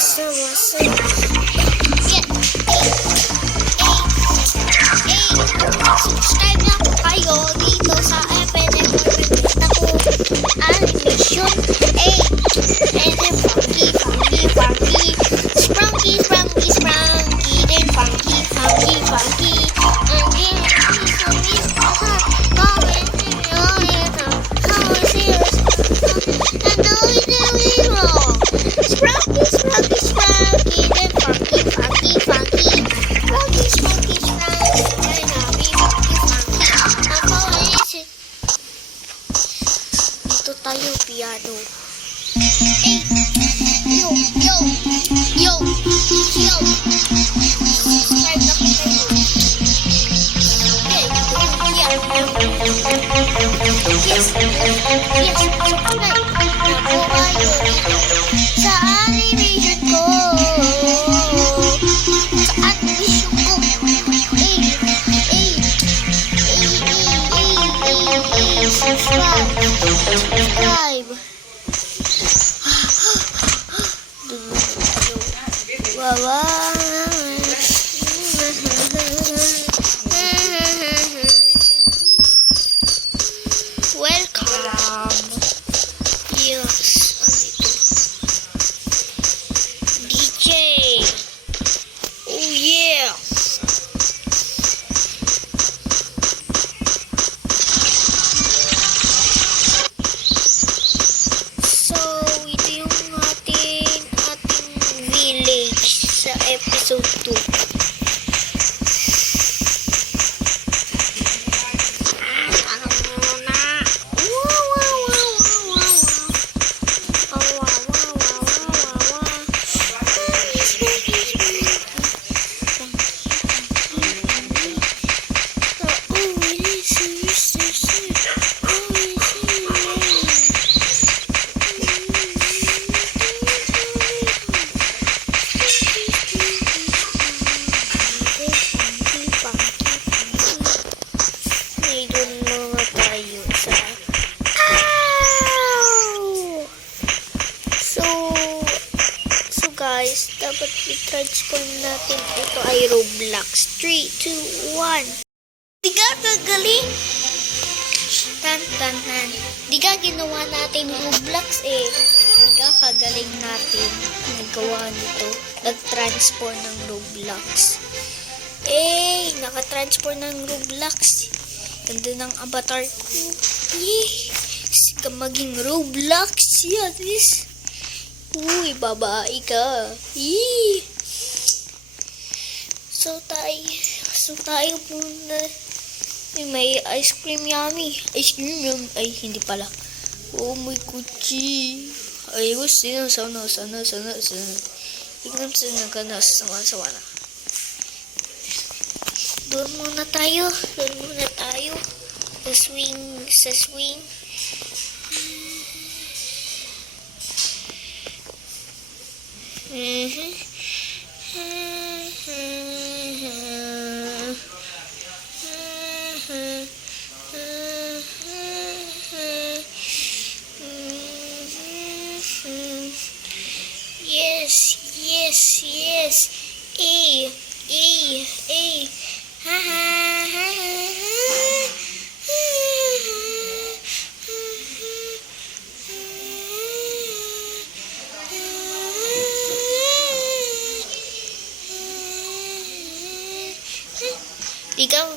Subscribe na po kayo dito sa Animation. And then Funky. Sprunky. Then Funky. And then dito tayo piano. Yo. Subscribe na po kayo. Yes, subscribe na po kayo sa animation ko. Subscribe. Welcome. Yes, DJ. Oh yeah. Sa episode 2. Guys, dapat i-transform natin ito ay Roblox. 3, 2, 1. Di ka gagaling? Tan. Di ka ginawa natin Roblox eh. Di ka kagaling natin nagawa nito. Nag-transform ng Roblox. Naka-transform ng Roblox. Ganda ng avatar ko. Maging Roblox. Yes. Uy, babae ka. So tayo muna. May ice cream yummy. Ay, hindi pala. Oh, may kuchi. Ay, sana. Tignan sana ka na. Sawa na. Doon muna tayo. Sa swing. Yes. Ikaw,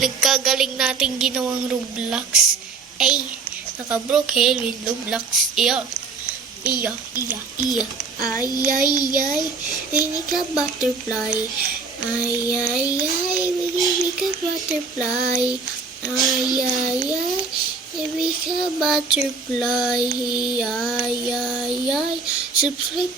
nagkagaling natin ginawang Roblox. Naka-broke helmet Roblox. Iya. Hindi ka butterfly. Hindi ka butterfly. Hindi ka butterfly. Subscribe